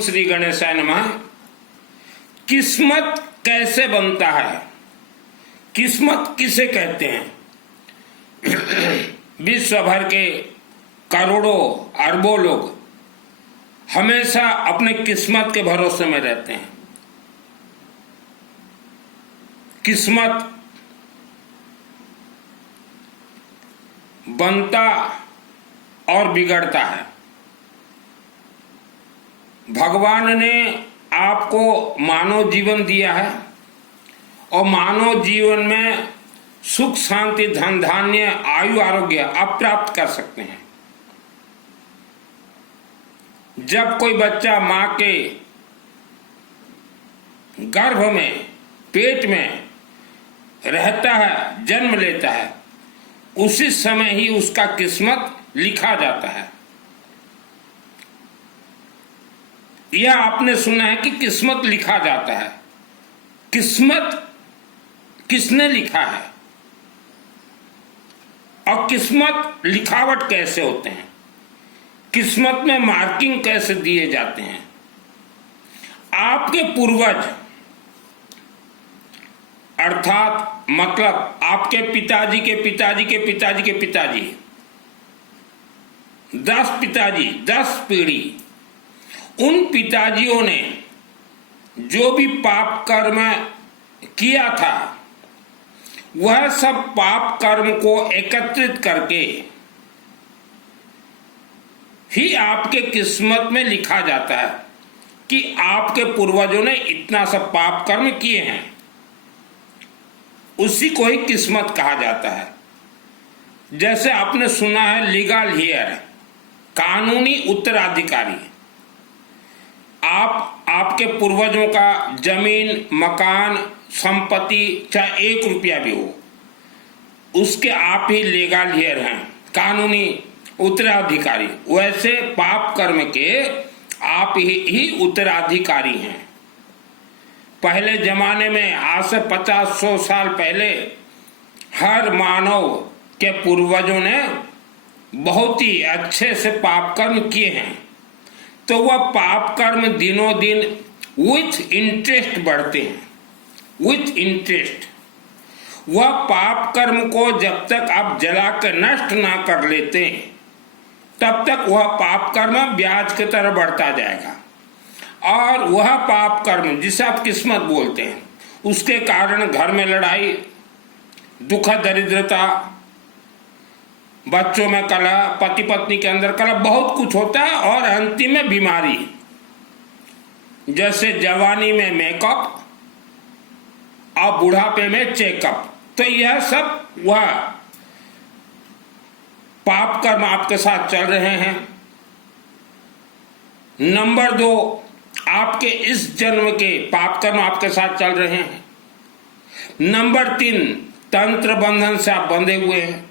श्री गणेशाय नमः। किस्मत कैसे बनता है, किस्मत किसे कहते हैं? विश्व भर के करोड़ों अरबों लोग हमेशा अपने किस्मत के भरोसे में रहते हैं। किस्मत बनता और बिगड़ता है। भगवान ने आपको मानव जीवन दिया है और मानव जीवन में सुख शांति धन धान्य आयु आरोग्य आप प्राप्त कर सकते हैं। जब कोई बच्चा मां के गर्भ में पेट में रहता है, जन्म लेता है, उसी समय ही उसका किस्मत लिखा जाता है। यह आपने सुना है कि किस्मत लिखा जाता है। किस्मत किसने लिखा है और किस्मत लिखावट कैसे होते हैं, किस्मत में मार्किंग कैसे दिए जाते हैं? आपके पूर्वज अर्थात मतलब आपके पिताजी के पिताजी के पिताजी के पिताजी, 10 पिताजी, 10 पीढ़ी, उन पिताजियों ने जो भी पाप कर्म किया था वह सब पाप कर्म को एकत्रित करके ही आपके किस्मत में लिखा जाता है कि आपके पूर्वजों ने इतना सब पाप कर्म किए हैं। उसी को ही किस्मत कहा जाता है। जैसे आपने सुना है लीगल हेयर, कानूनी उत्तराधिकारी। आपके पूर्वजों का जमीन मकान संपत्ति चाहे 1 रुपया भी हो, उसके आप ही लीगल हेयर हैं, कानूनी उत्तराधिकारी। वैसे पाप कर्म के आप ही उत्तराधिकारी हैं। पहले जमाने में आज से 50-100 साल पहले हर मानव के पूर्वजों ने बहुत ही अच्छे से पाप कर्म किए हैं, तो वह पाप कर्म दिनों दिन विथ इंटरेस्ट बढ़ते हैं। विथ इंटरेस्ट वह पाप कर्म को जब तक आप जला कर नष्ट ना कर लेते तब तक वह पाप कर्म ब्याज की तरह बढ़ता जाएगा। और वह पाप कर्म जिसे आप किस्मत बोलते हैं, उसके कारण घर में लड़ाई, दुख दरिद्रता, बच्चों में कलह, पति पत्नी के अंदर कलह, बहुत कुछ होता है। और अंतिम में बीमारी, जैसे जवानी में मेकअप और बुढ़ापे में चेकअप। तो यह सब वह पाप कर्म आपके साथ चल रहे हैं। नंबर 2, आपके इस जन्म के पाप कर्म आपके साथ चल रहे हैं। नंबर 3, तंत्र बंधन से आप बंधे हुए हैं।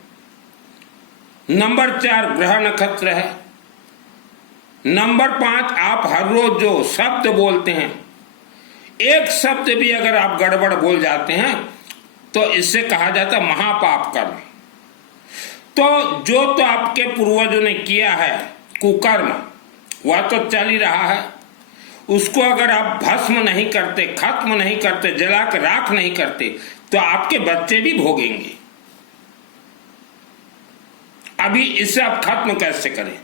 नंबर 4, ग्रह नक्षत्र है। नंबर 5, आप हर रोज जो शब्द बोलते हैं, एक शब्द भी अगर आप गड़बड़ बोल जाते हैं तो इससे कहा जाता है महापाप कर्म। तो जो तो आपके पूर्वजों ने किया है कुकर्म, वह तो चल ही रहा है। उसको अगर आप भस्म नहीं करते, खत्म नहीं करते, जला कर राख नहीं करते, तो आपके बच्चे भी भोगेंगे। अभी इसे आप खत्म कैसे करें?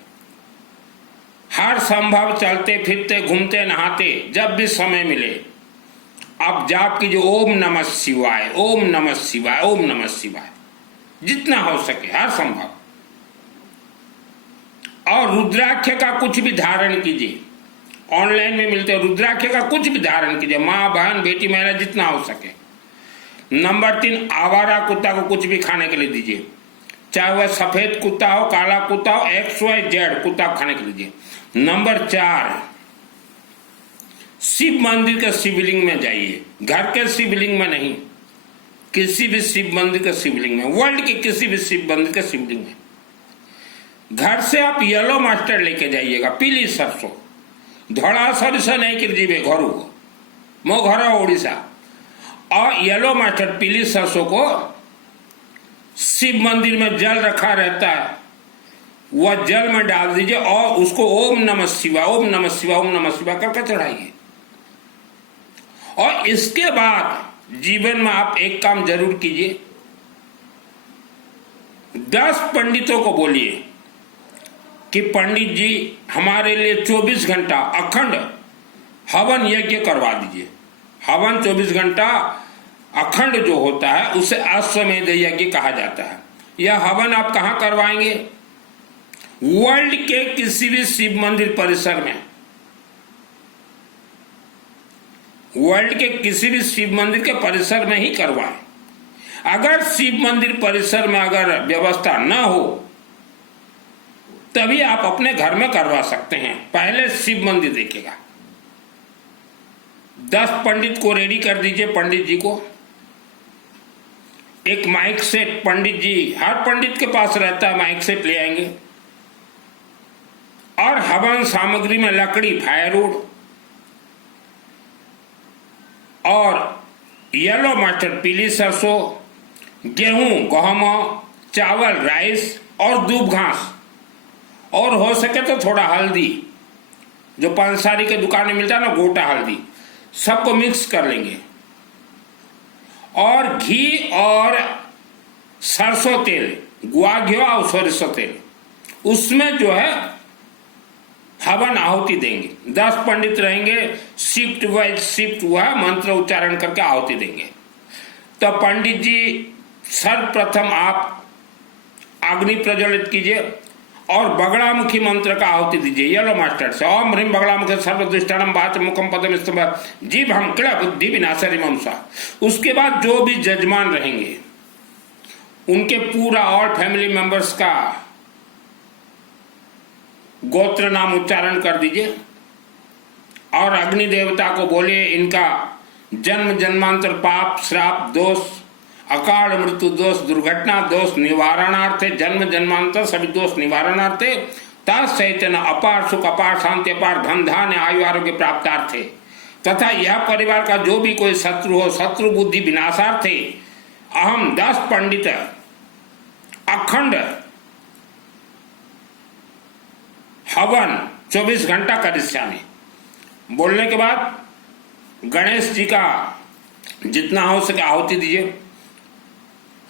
हर संभव चलते फिरते घूमते नहाते जब भी समय मिले आप जाप कीजिए ओम नमः शिवाय, ओम नमः शिवाय, ओम नमः शिवाय, जितना हो सके हर संभव। और रुद्राक्ष का कुछ भी धारण कीजिए, ऑनलाइन में मिलते हैं रुद्राक्ष का कुछ भी धारण कीजिए, माँ बहन बेटी महिला जितना हो सके। नंबर 3, आवारा कुत्ता को कुछ भी खाने के लिए दीजिए, चाहे वह सफेद कुत्ता हो, काला कुत्ता हो, XYZ कुत्ता खाने के लिए दीजिए। नंबर 4, शिव मंदिर के शिवलिंग में जाइए, घर के शिवलिंग में नहीं, किसी भी शिव मंदिर के शिवलिंग में, वर्ल्ड के किसी भी शिव मंदिर के शिवलिंग में। घर से आप येलो मास्टर लेके जाइएगा, पीली सरसों, धड़ा सरसों नहीं कर जीवे घरू मो घर ओडिशा, और येलो मास्टर पीली सरसों को शिव मंदिर में जल रखा रहता है, वह जल में डाल दीजिए और उसको ओम नमः शिवाय, ओम नमः शिवाय, ओम नमः शिवाय करके चढ़ाइए। और इसके बाद जीवन में आप एक काम जरूर कीजिए, 10 पंडितों को बोलिए कि पंडित जी हमारे लिए 24 घंटा अखंड हवन यज्ञ करवा दीजिए। हवन 24 घंटा अखंड जो होता है उसे अश्वमेध यज्ञ कहा जाता है। यह हवन आप कहां करवाएंगे? वर्ल्ड के किसी भी शिव मंदिर परिसर में, वर्ल्ड के किसी भी शिव मंदिर के परिसर में ही करवाएं। अगर शिव मंदिर परिसर में अगर व्यवस्था न हो तभी आप अपने घर में करवा सकते हैं। पहले शिव मंदिर देखिएगा। 10 पंडित को रेडी कर दीजिए। पंडित जी को एक माइक सेट, पंडित जी हर पंडित के पास रहता है, माइक सेट ले आएंगे। और हवन सामग्री में लकड़ी, फायरवुड और येलो मस्टर्ड, पीली सरसों, गेहूं, गहूं, चावल, राइस और दूब घास, और हो सके तो थोड़ा हल्दी, जो पंसारी के दुकान में मिलता है ना, गोटा हल्दी, सबको मिक्स कर लेंगे। और घी और सरसों तेल, गुआ घी और सरसों तेल, उसमें जो है हवन आहुति देंगे। 10 पंडित रहेंगे, शिफ्ट वाइज शिफ्ट हुआ मंत्र उच्चारण करके आहुति देंगे। तो पंडित जी सर्वप्रथम आप अग्नि प्रज्वलित कीजिए और बगड़ामुखी मंत्र का आहुति दीजिए येलो मास्टर से। ओम ह्रीम बगड़ामुखी सर्वदुष्टानम बाच मुखम पदम जीव हम क्रिया बुद्धि विनाशरी ममसा। उसके बाद जो भी जजमान रहेंगे उनके पूरा और फैमिली मेंबर्स का गोत्र नाम उच्चारण कर दीजिए और अग्नि देवता को बोलिए इनका जन्म जन्मांतर पाप श्राप दोष अकाल मृत्यु दोष दुर्घटना दोष निवारणार्थे जन्म जन्मांतर सभी दोष निवारणार्थे तत्सैतन अपार सुख अपार शांति अपार धन धान्य आयु आरोग्य प्राप्तार्थे तथा यह परिवार का जो भी कोई शत्रु हो शत्रु बुद्धि विनाशार्थे अहम 10 पंडित अखंड हवन 24 घंटा करिष्यामि। बोलने के बाद गणेश जी का जितना हो सके आहुति दीजिए।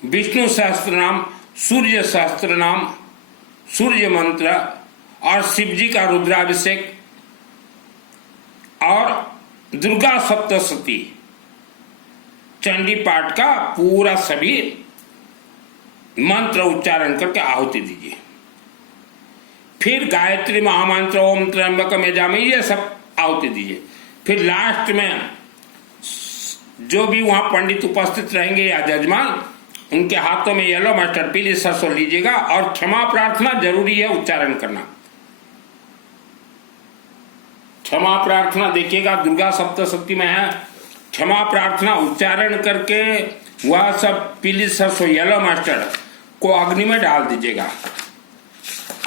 विष्णु सहस्त्र नाम, सूर्य सहस्त्र नाम, सूर्य मंत्र और शिव जी का रुद्राभिषेक और दुर्गा सप्तशती चंडी पाठ का पूरा सभी मंत्र उच्चारण करके आहुति दीजिए। फिर गायत्री महामंत्र ओम त्र्यंबकम यजामहे ये सब आहुति दीजिए। फिर लास्ट में जो भी वहां पंडित उपस्थित रहेंगे या जजमान उनके हाथों में येलो मस्टर्ड पीली सरसों लीजिएगा और क्षमा प्रार्थना जरूरी है उच्चारण करना। क्षमा प्रार्थना देखिएगा दुर्गा सप्तशती में है। क्षमा प्रार्थना उच्चारण करके वह सब पीली सरसों येलो मस्टर्ड को अग्नि में डाल दीजिएगा।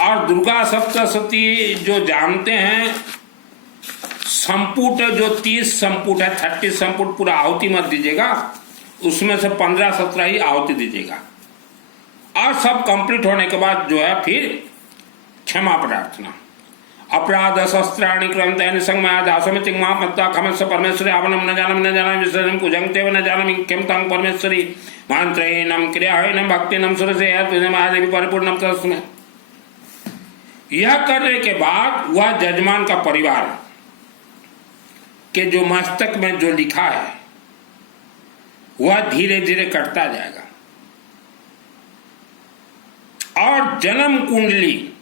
और दुर्गा सप्तशती जो जानते हैं संपुट जो 30 संपुट है 30 संपुट पूरा आहुति मत दीजिएगा, उसमें से 15-17 ही आहुति दीजिएगा। और सब कंप्लीट होने के बाद जो है फिर क्षमा प्रार्थना। अपराध शस्त्राणि क्रंतैन संगमया दासमिति महामत्ता खमस्य परमेश्वरी आवनम न जानम विसर्जन कुजंगतेव न जानम किम तंग परमेश्वरी मंत्रेणम क्रियाहीनम भक्तिनम सुरसे महादेवी परिपूर्णम तस्मै। यह करने के बाद वह जजमान का परिवार के जो मस्तक में जो लिखा है वह धीरे धीरे कटता जाएगा और जन्म कुंडली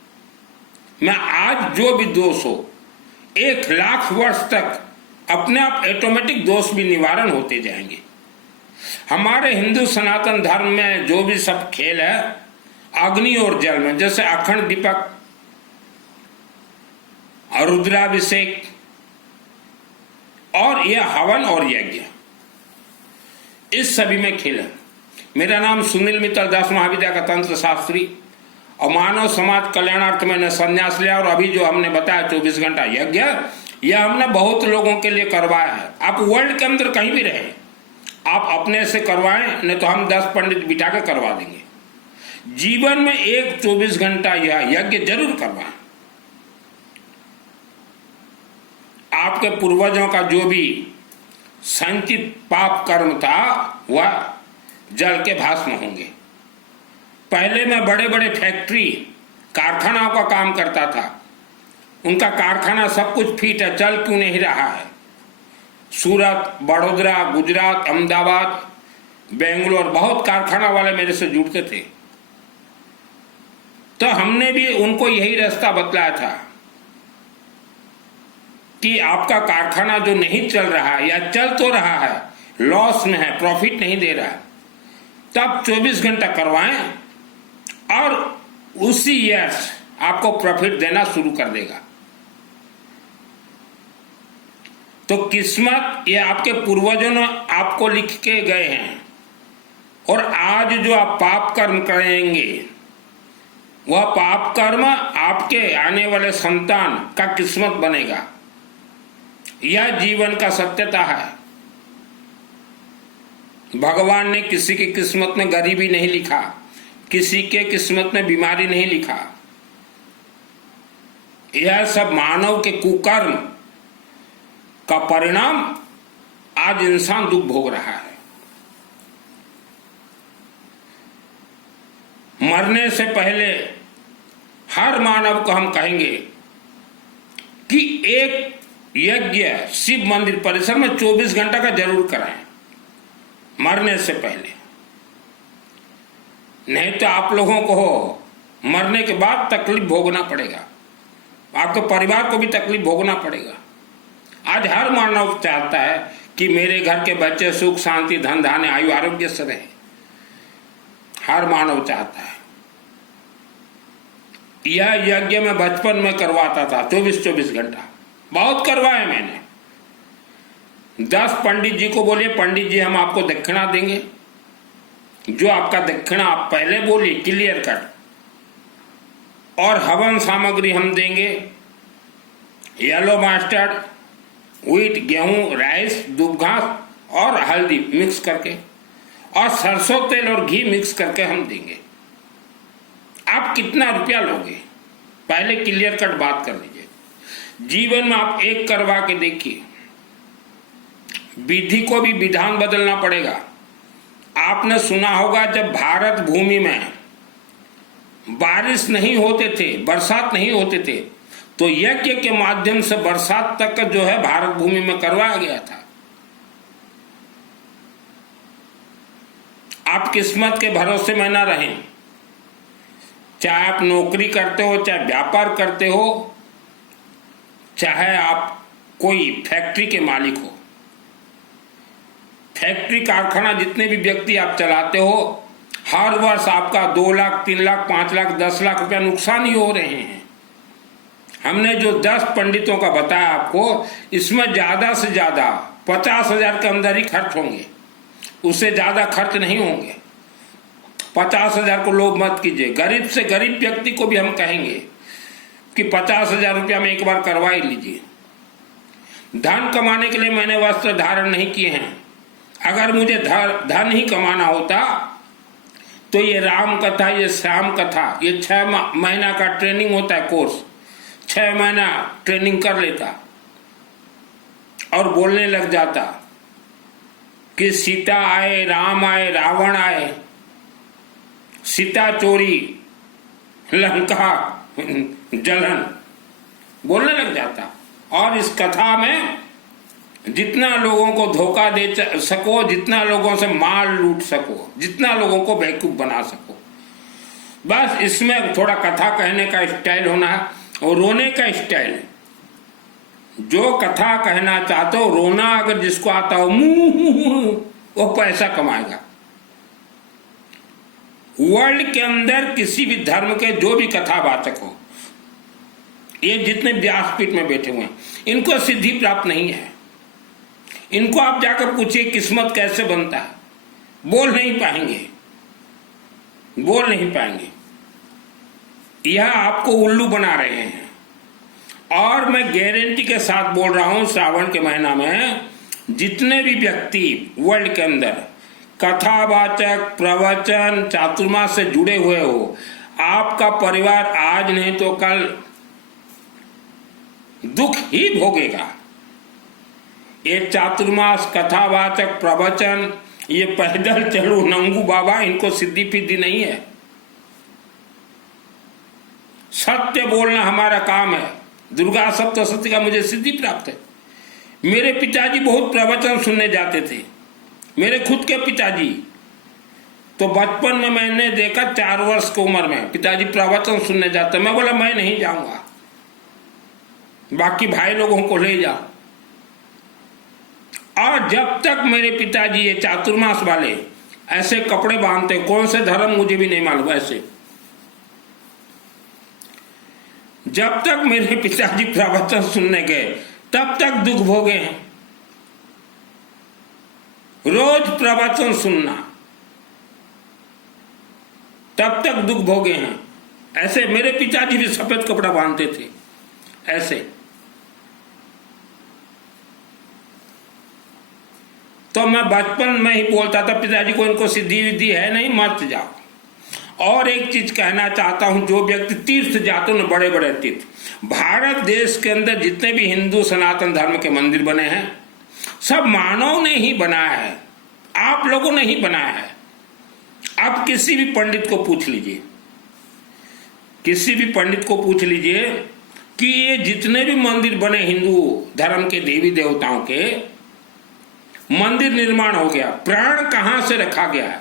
में आज जो भी दोष हो 1,00,000 वर्ष तक अपने आप ऑटोमेटिक दोष भी निवारण होते जाएंगे। हमारे हिंदू सनातन धर्म में जो भी सब खेल है अग्नि और जल में, जैसे अखंड दीपक, रुद्राभिषेक और यह हवन और यज्ञ, इस सभी में खेल है। मेरा नाम सुनील मित्तल दास महाविद्या का तंत्र शास्त्री और मानव समाज कल्याणार्थ मैंने संन्यास लिया। और अभी जो हमने बताया 24 घंटा यज्ञ, यह हमने बहुत लोगों के लिए करवाया है। आप वर्ल्ड के अंदर कहीं भी रहे आप अपने से करवाएं, नहीं तो हम 10 पंडित बिठा के करवा देंगे। जीवन में एक 24 घंटा यह यज्ञ जरूर करवाएं। आपके पूर्वजों का जो भी संचित पाप कर्म था वह जल के भस्म होंगे। पहले मैं बड़े बड़े फैक्ट्री कारखानाओं का काम करता था, उनका कारखाना सब कुछ फिट है, चल क्यों नहीं रहा है। सूरत, बड़ोदरा, गुजरात, अहमदाबाद, बेंगलोर, बहुत कारखाना वाले मेरे से जुड़ते थे। तो हमने भी उनको यही रास्ता बतलाया था कि आपका कारखाना जो नहीं चल रहा है या चल तो रहा है, लॉस में है, प्रॉफिट नहीं दे रहा है, तब 24 घंटा करवाएं और उसी ईयर्स आपको प्रॉफिट देना शुरू कर देगा। तो किस्मत ये आपके पूर्वजों ने आपको लिख के गए हैं, और आज जो आप पाप कर्म करेंगे वह पाप कर्म आपके आने वाले संतान का किस्मत बनेगा। यह जीवन का सत्यता है। भगवान ने किसी की किस्मत में गरीबी नहीं लिखा, किसी के किस्मत में बीमारी नहीं लिखा। यह सब मानव के कुकर्म का परिणाम आज इंसान दुख भोग रहा है। मरने से पहले हर मानव को हम कहेंगे कि एक यज्ञ शिव मंदिर परिसर में 24 घंटा का जरूर कराएं मरने से पहले। नहीं तो आप लोगों को मरने के बाद तकलीफ भोगना पड़ेगा, आपके परिवार को भी तकलीफ भोगना पड़ेगा। आज हर मानव चाहता है कि मेरे घर के बच्चे सुख शांति धन धान्य आयु आरोग्य से रहे। हर मानव चाहता है। यह यज्ञ मैं बचपन में करवाता था 24-24 घंटा, बहुत करवाए मैंने। 10 पंडित जी को बोलिए, पंडित जी हम आपको दक्षिणा देंगे, जो आपका दक्षिणा आप पहले बोलिए क्लियर कट, और हवन सामग्री हम देंगे येलो मस्टर्ड, व्हीट, गेहूं, राइस, दूब घास और हल्दी मिक्स करके, और सरसों तेल और घी मिक्स करके हम देंगे। आप कितना रुपया लोगे पहले क्लियर कट बात कर लीजिए। जीवन में आप एक करवा के देखिए। विधि को भी विधान बदलना पड़ेगा। आपने सुना होगा जब भारत भूमि में बारिश नहीं होते थे, बरसात नहीं होते थे, तो यज्ञ के माध्यम से बरसात तक का जो है भारत भूमि में करवाया गया था। आप किस्मत के भरोसे में न रहें। चाहे आप नौकरी करते हो, चाहे व्यापार करते हो, चाहे आप कोई फैक्ट्री के मालिक हो, फैक्ट्री कारखाना जितने भी व्यक्ति आप चलाते हो, हर वर्ष आपका 2 लाख 3 लाख 5 लाख 10 लाख रुपया नुकसान ही हो रहे हैं। हमने जो 10 पंडितों का बताया आपको, इसमें ज्यादा से ज्यादा 50,000 के अंदर ही खर्च होंगे, उससे ज्यादा खर्च नहीं होंगे। 50,000 को लोभ मत कीजिए। गरीब से गरीब व्यक्ति को भी हम कहेंगे कि 50,000 रुपया में एक बार करवा ही लीजिए। धन कमाने के लिए मैंने वस्त्र धारण नहीं किए हैं। अगर मुझे धन ही कमाना होता तो ये राम कथा, ये श्याम कथा, ये 6 महीना का ट्रेनिंग होता है कोर्स, 6 महीना ट्रेनिंग कर लेता और बोलने लग जाता कि सीता आए, राम आए, रावण आए, सीता चोरी, लंका जलन, बोलने लग जाता। और इस कथा में जितना लोगों को धोखा दे सको, जितना लोगों से माल लूट सको, जितना लोगों को बेवकूफ बना सको, बस इसमें थोड़ा कथा कहने का स्टाइल होना है और रोने का स्टाइल। जो कथा कहना चाहते हो, रोना अगर जिसको आता हो मुंह, वो पैसा कमाएगा। वर्ल्ड के अंदर किसी भी धर्म के जो भी कथावाचक हो, ये जितने व्यासपीठ में बैठे हुए हैं, इनको सिद्धि प्राप्त नहीं है। इनको आप जाकर पूछिए किस्मत कैसे बनता है, बोल नहीं पाएंगे, बोल नहीं पाएंगे। यह आपको उल्लू बना रहे हैं। और मैं गारंटी के साथ बोल रहा हूं, श्रावण के महीना में जितने भी व्यक्ति वर्ल्ड के अंदर कथावाचक, प्रवचन, चातुर्मास से जुड़े हुए हो, आपका परिवार आज नहीं तो कल दुख ही भोगेगा। ये चातुर्मास, कथावाचक, प्रवचन, ये पैदल चलो नंगू बाबा, इनको सिद्धि फिद्धि नहीं है। सत्य बोलना हमारा काम है। दुर्गा सप्तशती का मुझे सिद्धि प्राप्त है। मेरे पिताजी बहुत प्रवचन सुनने जाते थे, मेरे खुद के पिताजी। तो बचपन में मैंने देखा 4 वर्ष की उम्र में पिताजी प्रवचन सुनने जाते, मैं बोला मैं नहीं जाऊंगा, बाकी भाई लोगों को ले जाओ। और जब तक मेरे पिताजी ये चातुर्मास वाले ऐसे कपड़े बांधते, कौन से धर्म मुझे भी नहीं मालूम, ऐसे जब तक मेरे पिताजी प्रवचन सुनने गए तब तक दुख भोगे हैं। रोज प्रवचन सुनना, तब तक दुख भोगे हैं। ऐसे मेरे पिताजी भी सफेद कपड़ा बांधते थे ऐसे। तो मैं बचपन में ही बोलता था पिताजी को, इनको सिद्धि विद्धि है नहीं, मत जाओ। और एक चीज कहना चाहता हूं, जो व्यक्ति तीर्थ जाते हैं, बड़े बड़े तीर्थ, भारत देश के अंदर जितने भी हिंदू सनातन धर्म के मंदिर बने हैं, सब मानव ने ही बनाया है, आप लोगों ने ही बनाया है। आप किसी भी पंडित को पूछ लीजिए, किसी भी पंडित को पूछ लीजिए कि ये जितने भी मंदिर बने हिंदू धर्म के देवी देवताओं के, मंदिर निर्माण हो गया, प्राण कहां से रखा गया?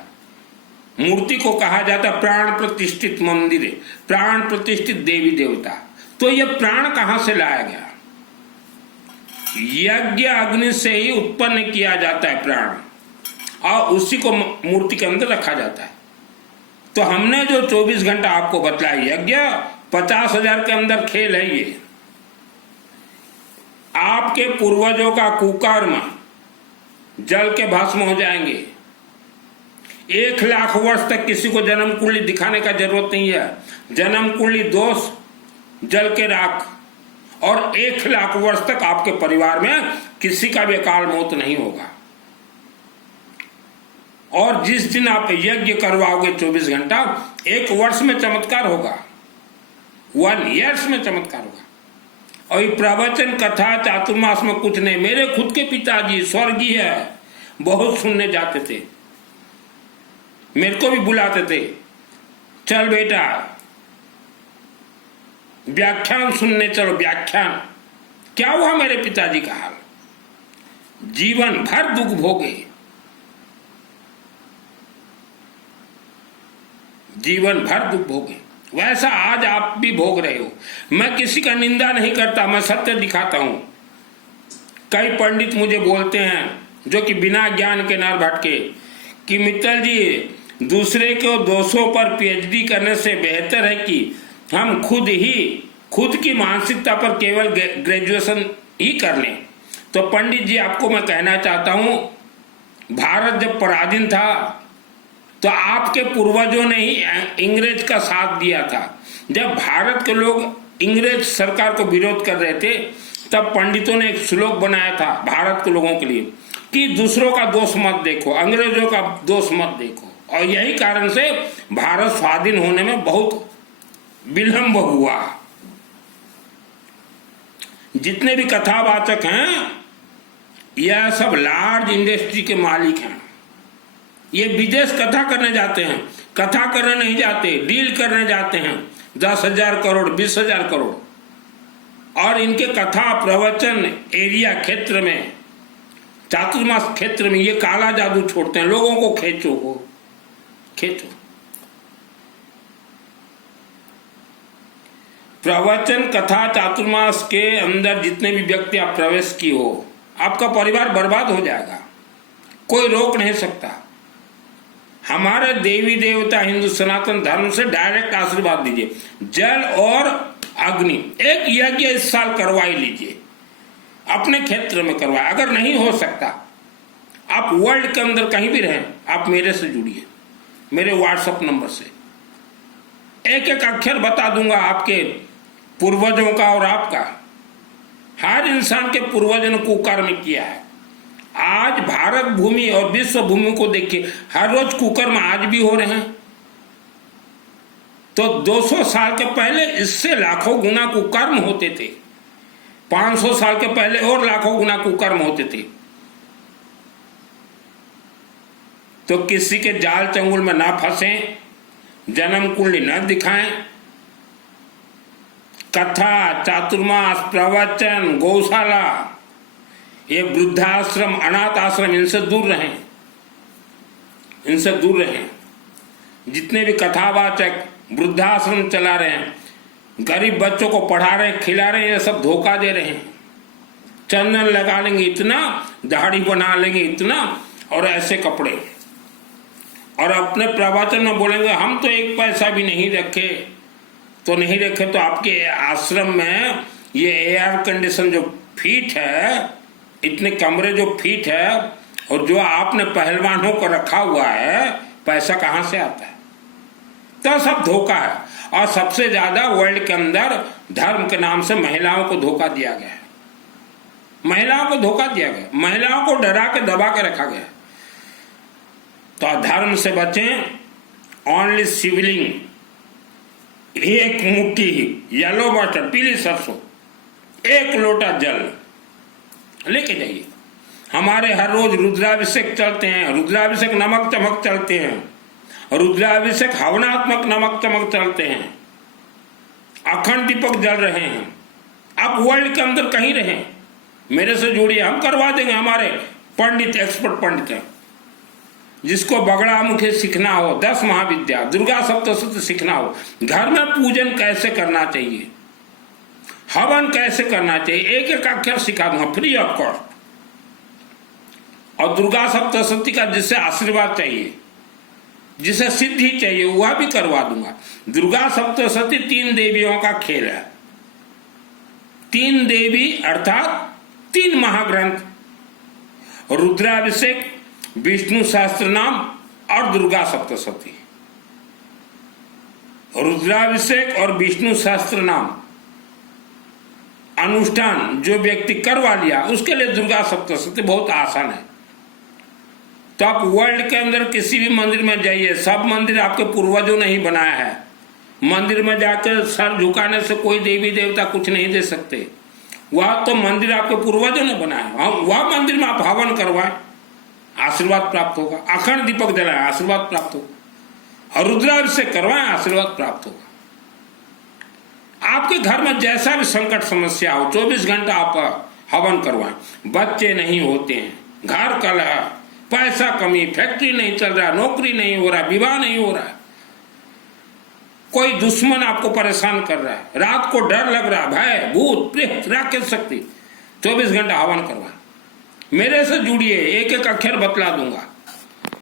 मूर्ति को कहा जाता प्राण प्रतिष्ठित मंदिर, प्राण प्रतिष्ठित देवी देवता। तो यह प्राण कहां से लाया गया? यज्ञ अग्नि से ही उत्पन्न किया जाता है प्राण, और उसी को मूर्ति के अंदर रखा जाता है। तो हमने जो 24 घंटा आपको बतलाया, यज्ञ 50,000 के अंदर खेल है। ये आपके पूर्वजों का कुकर्म जल के भस्म हो जाएंगे। 1 लाख वर्ष तक किसी को जन्म कुंडली दिखाने का जरूरत नहीं है। जन्म कुंडली दोष जल के राख, और 1 लाख वर्ष तक आपके परिवार में किसी का भी अकाल मौत नहीं होगा। और जिस दिन आप यज्ञ करवाओगे 24 घंटा, 1 वर्ष में चमत्कार होगा, 1 ईयर्स में चमत्कार होगा। और ये प्रवचन, कथा, चातुर्मास में कुछ नहीं। मेरे खुद के पिताजी स्वर्गीय है, बहुत सुनने जाते थे, मेरे को भी बुलाते थे, चल बेटा व्याख्यान सुनने चलो, व्याख्यान। क्या हुआ मेरे पिताजी का हाल? जीवन भर दुख भोगे, जीवन भर दुख भोगे। वैसा आज आप भी भोग रहे हो। मैं किसी का निंदा नहीं करता, मैं सत्य दिखाता हूं। कई पंडित मुझे बोलते हैं, जो कि बिना ज्ञान के नर भटके, कि मित्तल जी, दूसरे को दोषों पर पीएचडी करने से बेहतर है कि हम खुद की मानसिकता पर केवल ग्रेजुएशन ही कर लें। तो पंडित जी, आपको मैं कहना चाहता हूं, भारत जब पराधीन था तो आपके पूर्वजों ने ही अंग्रेज का साथ दिया था। जब भारत के लोग इंग्रेज सरकार को विरोध कर रहे थे, तब पंडितों ने एक श्लोक बनाया था भारत के लोगों के लिए कि दूसरों का दोष मत देखो, अंग्रेजों का दोष मत देखो। और यही कारण से भारत स्वाधीन होने में बहुत विलंब हुआ। जितने भी कथावाचक हैं, यह सब लार्ज इंडस्ट्री के मालिक हैं। ये विदेश कथा करने जाते हैं, कथा करने नहीं जाते, डील करने जाते हैं। 10,000 करोड़, 20,000 करोड़। और इनके कथा प्रवचन एरिया क्षेत्र में, चातुर्मास क्षेत्र में, ये काला जादू छोड़ते हैं, लोगों को खींचो। प्रवचन, कथा, चातुर्मास के अंदर जितने भी व्यक्ति आप प्रवेश किए हो, आपका परिवार बर्बाद हो जाएगा, कोई रोक नहीं सकता। हमारे देवी देवता हिंदू सनातन धर्म से डायरेक्ट आशीर्वाद दीजिए। जल और अग्नि, एक यज्ञ इस साल करवा ही लीजिए, अपने क्षेत्र में करवाए। अगर नहीं हो सकता, आप वर्ल्ड के अंदर कहीं भी रहें, आप मेरे से जुड़िए, मेरे व्हाट्सएप नंबर से। एक एक अक्षर बता दूंगा आपके पूर्वजों का और आपका। हर इंसान के पूर्वजों ने कुकर्म किया है, आज भारत भूमि और विश्व भूमि को देखिए, हर रोज कुकर्म आज भी हो रहे हैं। तो 200 साल के पहले इससे लाखों गुना कुकर्म होते थे, 500 साल के पहले और लाखों गुना कुकर्म होते थे। तो किसी के जाल चंगुल में ना फंसें, जन्म कुंडली न दिखाएं, कथा, चातुर्मास, प्रवचन, गौशाला, ये वृद्धाश्रम, अनाथ आश्रम, इनसे दूर रहें, इनसे दूर रहें। जितने भी कथावाचक वृद्धाश्रम चला रहे हैं, गरीब बच्चों को पढ़ा रहे हैं, खिला रहे हैं, ये सब धोखा दे रहे हैं। चंदन लगा लेंगे इतना, दाढ़ी बना लेंगे इतना, और ऐसे कपड़े, और अपने प्रवचन में बोलेंगे हम तो एक पैसा भी नहीं रखे। तो नहीं रखे तो आपके आश्रम में ये एयर कंडीशन जो फिट है, इतने कमरे जो फिट है, और जो आपने पहलवानों को रखा हुआ है, पैसा कहाँ से आता है? तो सब धोखा है। और सबसे ज्यादा वर्ल्ड के अंदर धर्म के नाम से महिलाओं को धोखा दिया गया है, महिलाओं को धोखा दिया गया, महिलाओं को डरा के दबा के रखा गया। तो धर्म से बचें। ओनली शिवलिंग, एक मुट्ठी येलो मस्टर्ड, पीली सरसों, एक लोटा जल लेके जाइए। हमारे हर रोज रुद्राभिषेक चलते हैं, रुद्राभिषेक नमक चमक चलते हैं, रुद्राभिषेक हवनात्मक नमक चमक चलते हैं, अखंड दीपक जल रहे हैं। आप वर्ल्ड के अंदर कहीं रहें, मेरे से जुड़िए, हम करवा देंगे। हमारे पंडित, एक्सपर्ट पंडित हैं। जिसको बगड़ा मुखे सीखना हो, 10 महाविद्या, दुर्गा सप्तशती सीखना हो, घर में पूजन कैसे करना चाहिए, हवन कैसे करना चाहिए, एक एक अक्षर सिखा दूंगा फ्री ऑफ कॉस्ट। और दुर्गा सप्तशती का जिसे आशीर्वाद चाहिए, जिसे सिद्धि चाहिए, वह भी करवा दूंगा। दुर्गा सप्तशती 3 देवियों का खेल है। 3 देवी अर्थात 3 महाग्रंथ, रुद्राभिषेक, विष्णु सहस्त्र नाम और दुर्गा सप्तशती। रुद्राभिषेक और विष्णु सहस्त्र नाम अनुष्ठान जो व्यक्ति करवा लिया, उसके लिए दुर्गा सप्तशती बहुत आसान है। तो आप वर्ल्ड के अंदर किसी भी मंदिर में जाइए, सब मंदिर आपके पूर्वजों ने ही बनाया है। मंदिर में जाकर सर झुकाने से कोई देवी देवता कुछ नहीं दे सकते। वह तो मंदिर आपके पूर्वजों ने बनाया। वह मंदिर में आप हवन करवाएं, आशीर्वाद प्राप्त होगा। अखंड दीपक जलाएं, आशीर्वाद प्राप्त होगा। और रुद्राभिषेक करवाएं, आशीर्वाद प्राप्त होगा। आपके घर में जैसा भी संकट समस्या हो, 24 घंटा आप हवन करवाएं। बच्चे नहीं होते हैं, घर कलह, पैसा कमी, फैक्ट्री नहीं चल रहा, नौकरी नहीं हो रहा, विवाह नहीं हो रहा, कोई दुश्मन आपको परेशान कर रहा है, रात को डर लग रहा, भय, भूत, प्रेत, राक्षस शक्ति, 24 घंटा हवन करवाएं। मेरे से जुड़िए, एक एक अक्षर बतला दूंगा।